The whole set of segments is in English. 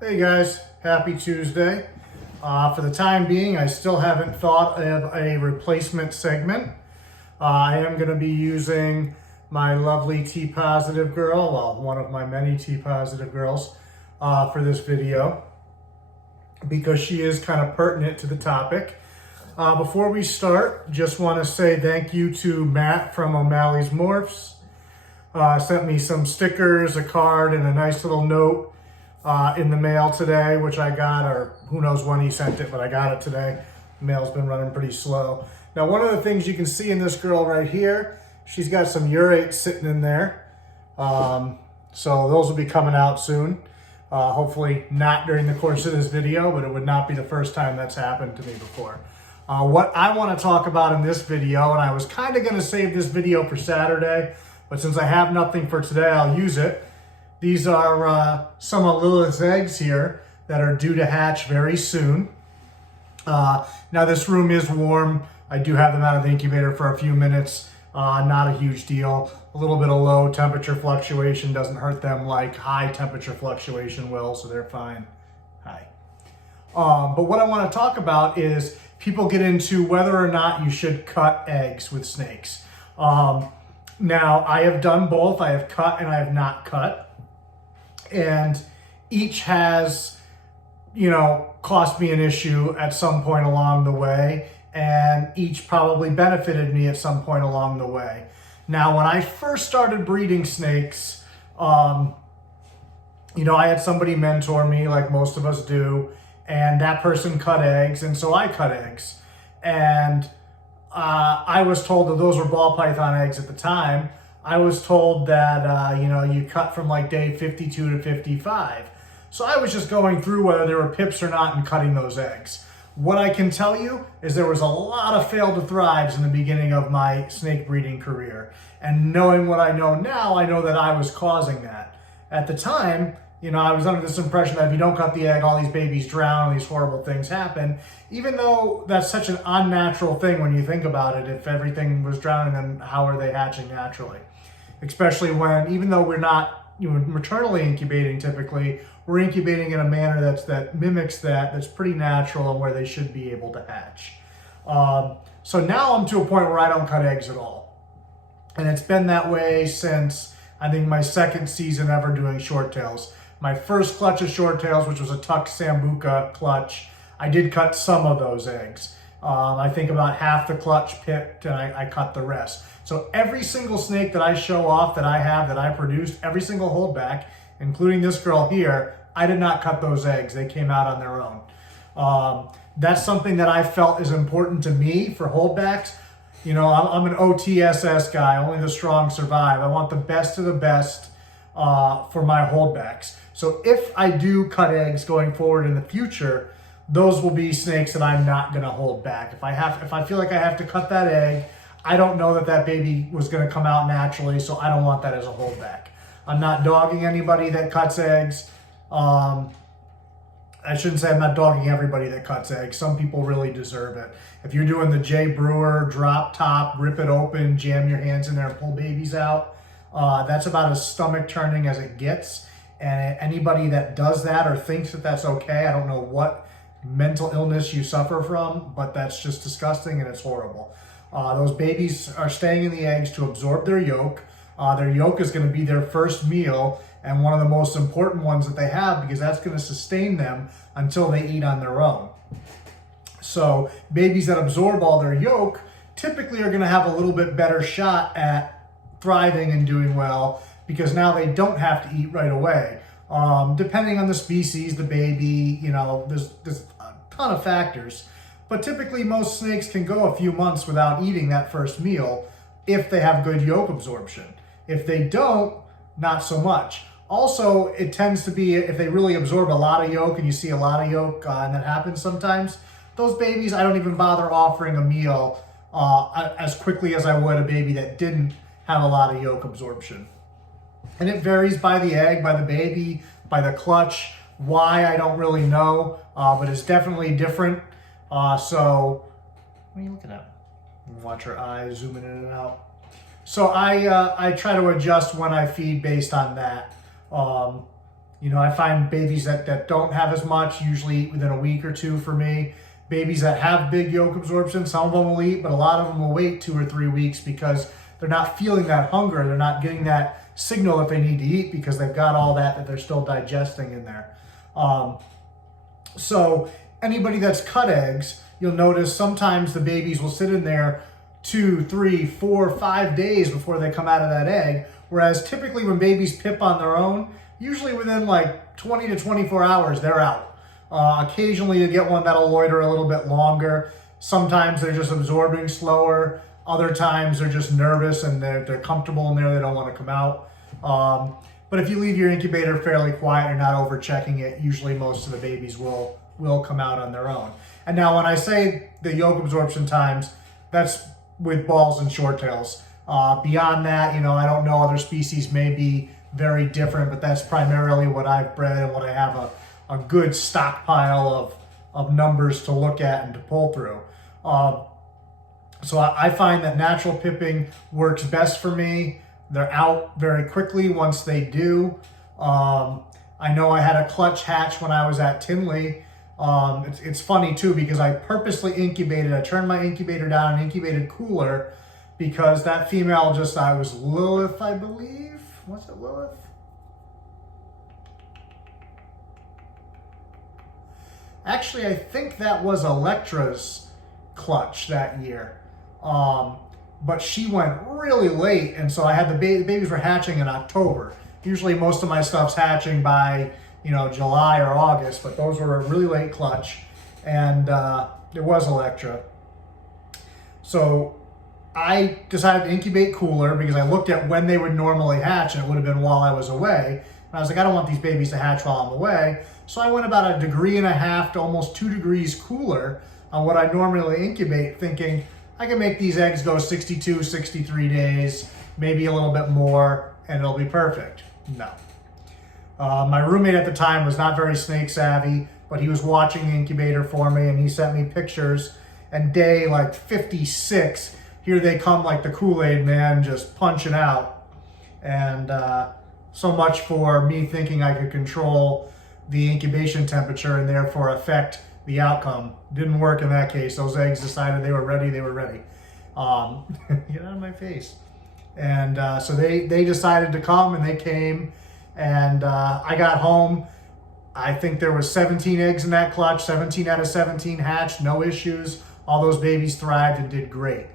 Hey guys, happy Tuesday. For the time being, I still haven't thought of a replacement segment. I am going to be using my lovely T-positive girl, well, one of my many T-positive girls, for this video because she is kind of pertinent to the topic. Before we start, just want to say thank you to Matt from O'Malley's Morphs. Sent me some stickers, a card, and a nice little note in the mail today, which I got, or who knows when he sent it, but I got it today. The mail's been running pretty slow. Now, one of the things you can see in this girl right here, she's got some urates sitting in there. So those will be coming out soon. Hopefully not during the course of this video, but it would not be the first time that's happened to me before. What I want to talk about in this video, and I was kind of going to save this video for Saturday, but since I have nothing for today, I'll use it. These are some of Lilith's eggs here that are due to hatch very soon. Now this room is warm. I do have them out of the incubator for a few minutes. Not a huge deal. A little bit of low temperature fluctuation doesn't hurt them like high temperature fluctuation will, so they're fine. Hi. But what I want to talk about is people get into whether or not you should cut eggs with snakes. Now I have done both. I have cut and I have not cut. And each has, cost me an issue at some point along the way, and each probably benefited me at some point along the way. Now, when I first started breeding snakes, I had somebody mentor me like most of us do, and that person cut eggs, and so I cut eggs. And I was told that those were ball python eggs at the time. I was told that, you cut from like day 52 to 55. So I was just going through whether there were pips or not and cutting those eggs. What I can tell you is there was a lot of fail to thrives in the beginning of my snake breeding career. And knowing what I know now, I know that I was causing that. At the time, I was under this impression that if you don't cut the egg, all these babies drown, these horrible things happen. Even though that's such an unnatural thing when you think about it, if everything was drowning, then how are they hatching naturally? Especially when, even though we're not maternally incubating typically, we're incubating in a manner that mimics that's pretty natural and where they should be able to hatch. So now I'm to a point where I don't cut eggs at all. And it's been that way since, I think, my second season ever doing short tails. My first clutch of short tails, which was a tuck sambuca clutch, I did cut some of those eggs. I think about half the clutch picked, and I cut the rest. So every single snake that I show off that I have, that I produced, every single holdback, including this girl here, I did not cut those eggs. They came out on their own. That's something that I felt is important to me for holdbacks. I'm an OTSS guy, only the strong survive. I want the best of the best for my holdbacks. So if I do cut eggs going forward in the future, those will be snakes that I'm not going to hold back. If I feel like I have to cut that egg, I don't know that baby was going to come out naturally, so I don't want that as a holdback. I'm not dogging anybody that cuts eggs. I shouldn't say I'm not dogging everybody that cuts eggs. Some people really deserve it. If you're doing the Jay Brewer drop top, rip it open, jam your hands in there and pull babies out, that's about as stomach turning as it gets. And anybody that does that or thinks that that's okay, I don't know what mental illness you suffer from, but that's just disgusting and it's horrible. Those babies are staying in the eggs to absorb their yolk. Their yolk is going to be their first meal and one of the most important ones that they have because that's going to sustain them until they eat on their own. So babies that absorb all their yolk typically are going to have a little bit better shot at thriving and doing well because now they don't have to eat right away. Depending on the species, the baby, there's a ton of factors. But typically most snakes can go a few months without eating that first meal if they have good yolk absorption. If they don't, not so much. Also, it tends to be if they really absorb a lot of yolk and you see a lot of yolk, and that happens sometimes, those babies, I don't even bother offering a meal as quickly as I would a baby that didn't have a lot of yolk absorption. And it varies by the egg, by the baby, by the clutch. Why, I don't really know, but it's definitely different. So, what are you looking at? Watch her eyes zooming in and out. So I try to adjust when I feed based on that. You know, I find babies that don't have as much usually eat within a week or two for me. Babies that have big yolk absorption, some of them will eat, but a lot of them will wait 2 or 3 weeks because they're not feeling that hunger. They're not getting that signal that they need to eat because they've got all that they're still digesting in there. So anybody that's cut eggs, you'll notice sometimes the babies will sit in there 2, 3, 4, 5 days before they come out of that egg. Whereas typically when babies pip on their own, usually within like 20 to 24 hours, they're out. Occasionally you get one that'll loiter a little bit longer. Sometimes they're just absorbing slower. Other times they're just nervous and they're comfortable in there. They don't want to come out. But if you leave your incubator fairly quiet, you're not over checking it, usually most of the babies will come out on their own. And now when I say the yolk absorption times, that's with balls and short tails. Beyond that, you know, I don't know, other species may be very different, but that's primarily what I've bred and what I have a good stockpile of numbers to look at and to pull through. So I find that natural pipping works best for me. They're out very quickly once they do. I know I had a clutch hatch when I was at Tinley. It's funny too because I purposely incubated. I turned my incubator down and incubated cooler because that female I was Lilith, I believe. Was it Lilith? Actually, I think that was Electra's clutch that year. But she went really late, and so I had the babies were hatching in October. Usually most of my stuff's hatching by, you know, July or August, but those were a really late clutch, and it was Electra. So I decided to incubate cooler because I looked at when they would normally hatch, and it would have been while I was away. And I was like, I don't want these babies to hatch while I'm away. So I went about 1.5 degrees to almost 2 degrees cooler on what I normally incubate, thinking I can make these eggs go 62, 63 days, maybe a little bit more, and it'll be perfect. No. My roommate at the time was not very snake savvy, but he was watching the incubator for me, and he sent me pictures. And day like 56, here they come like the Kool-Aid man, just punching out. And so much for me thinking I could control the incubation temperature and therefore affect the outcome. Didn't work in that case. Those eggs decided they were ready. Get out of my face. And so they decided to come, and they came. And I got home. I think there was 17 eggs in that clutch. 17 out of 17 hatched. No issues. All those babies thrived and did great.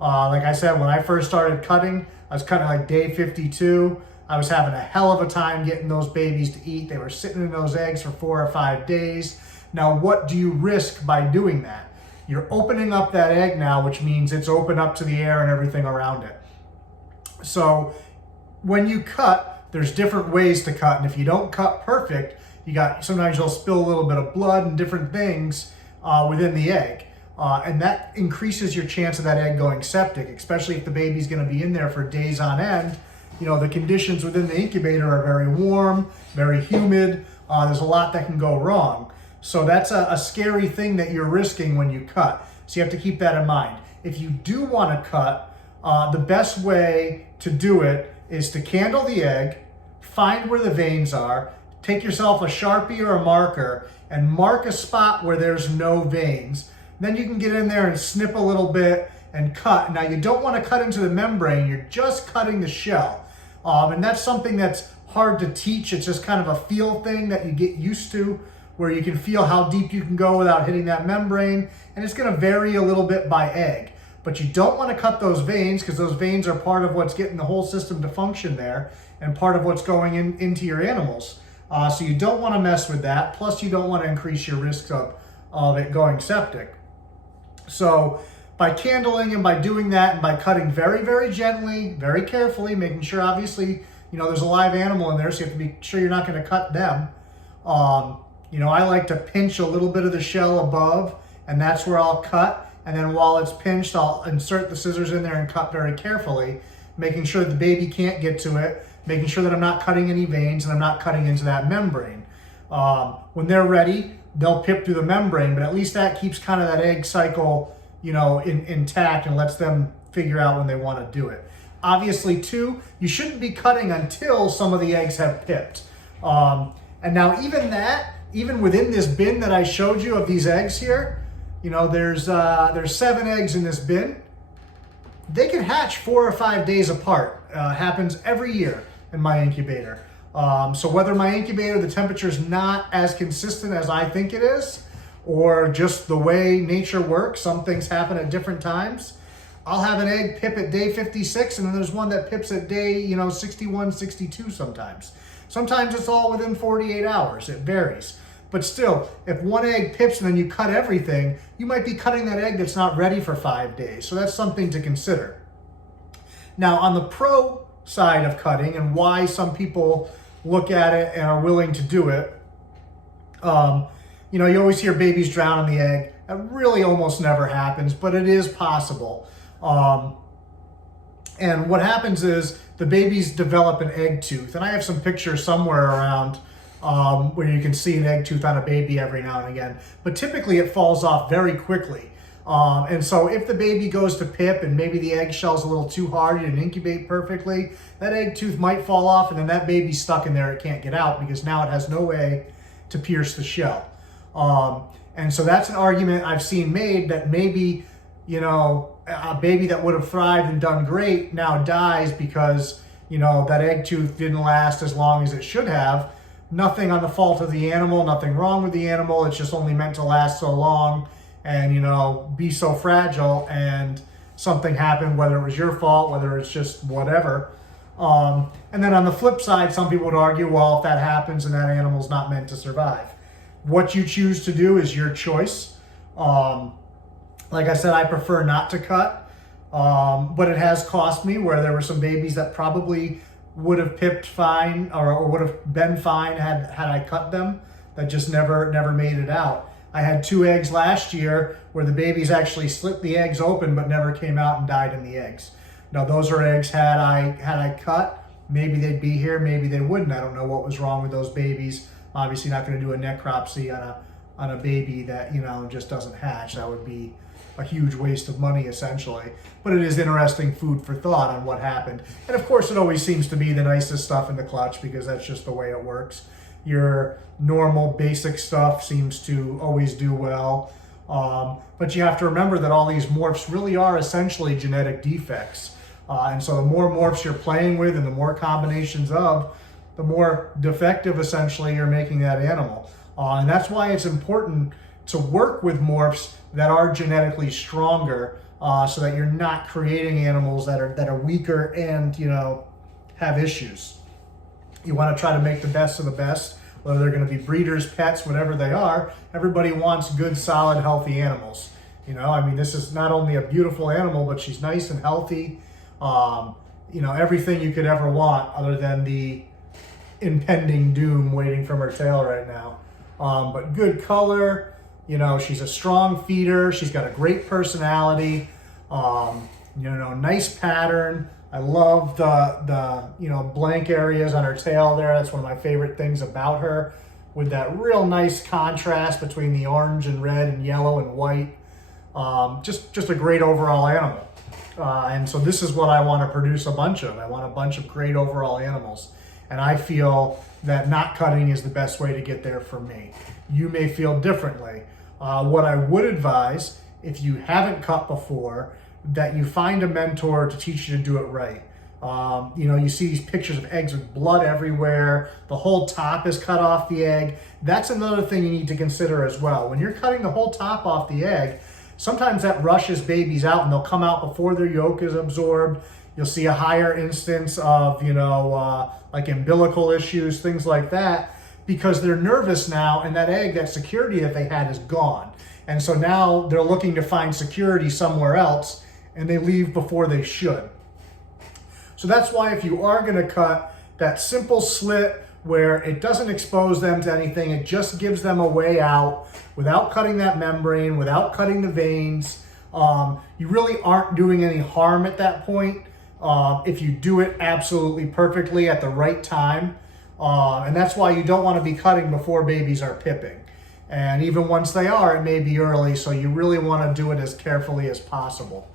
Like I said, when I first started cutting, I was cutting like day 52. I was having a hell of a time getting those babies to eat. They were sitting in those eggs for 4 or 5 days. Now, what do you risk by doing that? You're opening up that egg now, which means it's open up to the air and everything around it. So when you cut, there's different ways to cut. And if you don't cut perfect, sometimes you'll spill a little bit of blood and different things within the egg. And that increases your chance of that egg going septic, especially if the baby's going to be in there for days on end. You know, the conditions within the incubator are very warm, very humid. There's a lot that can go wrong. So that's a scary thing that you're risking when you cut. So you have to keep that in mind. If you do want to cut, the best way to do it is to candle the egg, find where the veins are, take yourself a Sharpie or a marker and mark a spot where there's no veins. Then you can get in there and snip a little bit and cut. Now you don't want to cut into the membrane, you're just cutting the shell. And that's something that's hard to teach. It's just kind of a feel thing that you get used to, where you can feel how deep you can go without hitting that membrane. And it's going to vary a little bit by egg. But you don't want to cut those veins, because those veins are part of what's getting the whole system to function there and part of what's going into your animals. So you don't want to mess with that. Plus you don't want to increase your risk of it going septic. So by candling and by doing that and by cutting very, very gently, very carefully, making sure obviously, you know, there's a live animal in there, so you have to be sure you're not going to cut them. You know, I like to pinch a little bit of the shell above, and that's where I'll cut. And then while it's pinched, I'll insert the scissors in there and cut very carefully, making sure the baby can't get to it, making sure that I'm not cutting any veins and I'm not cutting into that membrane. When they're ready, they'll pip through the membrane, but at least that keeps kind of that egg cycle, you know, intact and lets them figure out when they want to do it. Obviously, too, you shouldn't be cutting until some of the eggs have pipped. And now even within this bin that I showed you of these eggs here, you know, there's 7 eggs in this bin. They can hatch 4 or 5 days apart. Happens every year in my incubator. So whether my incubator, the temperature is not as consistent as I think it is, or just the way nature works, some things happen at different times. I'll have an egg pip at day 56, and then there's one that pips at day, 61, 62 sometimes. Sometimes it's all within 48 hours. It varies. But still, if one egg pips and then you cut everything, you might be cutting that egg that's not ready for 5 days. So that's something to consider. Now, on the pro side of cutting and why some people look at it and are willing to do it, you always hear babies drown in the egg. That really almost never happens, but it is possible. And what happens is the babies develop an egg tooth. And I have some pictures somewhere around where you can see an egg tooth on a baby every now and again. But typically it falls off very quickly. And so if the baby goes to pip and maybe the eggshell's a little too hard, you didn't incubate perfectly, that egg tooth might fall off and then that baby's stuck in there. It can't get out because now it has no way to pierce the shell. And so that's an argument I've seen made that maybe, a baby that would have thrived and done great now dies because, that egg tooth didn't last as long as it should have. Nothing on the fault of the animal, nothing wrong with the animal. It's just only meant to last so long and, be so fragile, and something happened, whether it was your fault, whether it's just whatever. And then on the flip side, some people would argue, well, if that happens, then that animal's not meant to survive. What you choose to do is your choice. Like I said, I prefer not to cut, but it has cost me where there were some babies that probably would have pipped fine or would have been fine had I cut them, that just never made it out. I had 2 eggs last year where the babies actually slit the eggs open but never came out and died in the eggs. Now those are eggs had I cut, maybe they'd be here, maybe they wouldn't. I don't know what was wrong with those babies. Obviously not going to do a necropsy on a baby that just doesn't hatch. That would be a huge waste of money essentially. But it is interesting food for thought on what happened. And of course it always seems to be the nicest stuff in the clutch because that's just the way it works. Your normal basic stuff seems to always do well. But you have to remember that all these morphs really are essentially genetic defects. And so the more morphs you're playing with and the more combinations of, the more defective essentially you're making that animal. And that's why it's important to work with morphs that are genetically stronger so that you're not creating animals that are weaker and have issues. You want to try to make the best of the best, whether they're going to be breeders, pets, whatever they are. Everybody wants good, solid, healthy animals. This is not only a beautiful animal, but she's nice and healthy. Everything you could ever want other than the impending doom waiting from her tail right now. But good color, she's a strong feeder. She's got a great personality, nice pattern. I love the blank areas on her tail there. That's one of my favorite things about her, with that real nice contrast between the orange and red and yellow and white. Just a great overall animal. And so this is what I want to produce a bunch of. I want a bunch of great overall animals. And I feel that not cutting is the best way to get there for me. You may feel differently. What I would advise, if you haven't cut before, that you find a mentor to teach you to do it right. You see these pictures of eggs with blood everywhere. The whole top is cut off the egg. That's another thing you need to consider as well. When you're cutting the whole top off the egg, sometimes that rushes babies out and they'll come out before their yolk is absorbed. You'll see a higher instance of, like umbilical issues, things like that, because they're nervous now and that egg, that security that they had is gone. And so now they're looking to find security somewhere else and they leave before they should. So that's why if you are going to cut that simple slit where it doesn't expose them to anything, it just gives them a way out without cutting that membrane, without cutting the veins, you really aren't doing any harm at that point. If you do it absolutely perfectly at the right time. And that's why you don't want to be cutting before babies are pipping. And even once they are, it may be early, so you really want to do it as carefully as possible.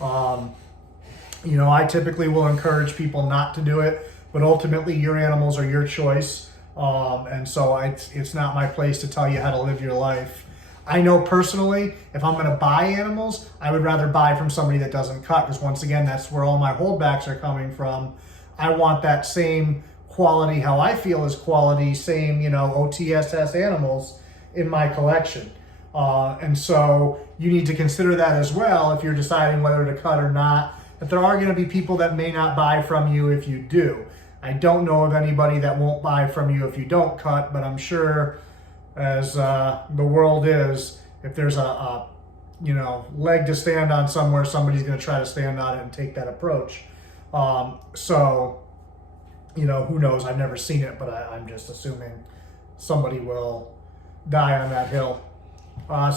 I typically will encourage people not to do it, but ultimately your animals are your choice. And so it's not my place to tell you how to live your life. I know personally, if I'm going to buy animals, I would rather buy from somebody that doesn't cut, because once again, that's where all my holdbacks are coming from. I want that same quality, how I feel is quality, same, OTSS animals in my collection. And so you need to consider that as well if you're deciding whether to cut or not. But there are going to be people that may not buy from you if you do. I don't know of anybody that won't buy from you if you don't cut, but I'm sure as the world is, if there's a leg to stand on somewhere, somebody's going to try to stand on it and take that approach. So who knows? I've never seen it, but I'm just assuming somebody will die on that hill. I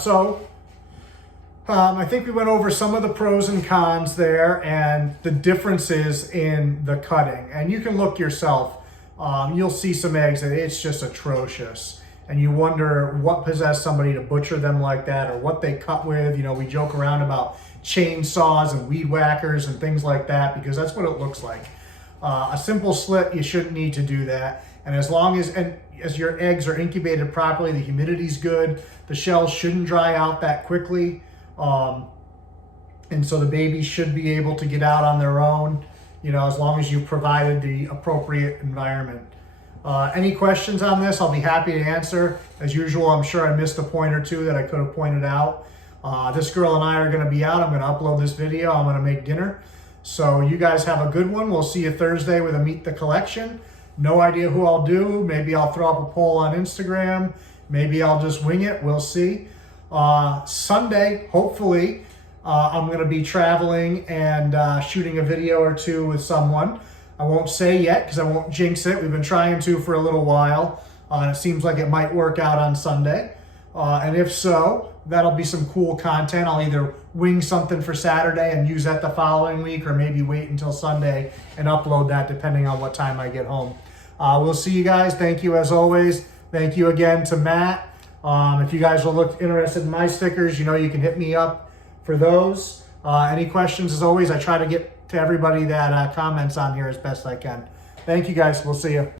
think we went over some of the pros and cons there and the differences in the cutting. And you can look yourself. You'll see some eggs that it's just atrocious. And you wonder what possessed somebody to butcher them like that, or what they cut with. We joke around about chainsaws and weed whackers and things like that, because that's what it looks like. A simple slit, you shouldn't need to do that. And as long as your eggs are incubated properly, the humidity's good, the shells shouldn't dry out that quickly. And so the babies should be able to get out on their own, as long as you provided the appropriate environment. Any questions on this, I'll be happy to answer. As usual, I'm sure I missed a point or two that I could have pointed out. This girl and I are going to be out. I'm going to upload this video. I'm going to make dinner. So you guys have a good one. We'll see you Thursday with a Meet the Collection. No idea who I'll do. Maybe I'll throw up a poll on Instagram. Maybe I'll just wing it. We'll see. Sunday, hopefully, I'm going to be traveling and shooting a video or two with someone. I won't say yet because I won't jinx it. We've been trying to for a little while. And it seems like it might work out on Sunday. And if so, that'll be some cool content. I'll either wing something for Saturday and use that the following week, or maybe wait until Sunday and upload that depending on what time I get home. We'll see you guys. Thank you as always. Thank you again to Matt. If you guys will look interested in my stickers, you can hit me up for those. Any questions, as always, I try to get to everybody that comments on here as best I can. Thank you guys. We'll see you.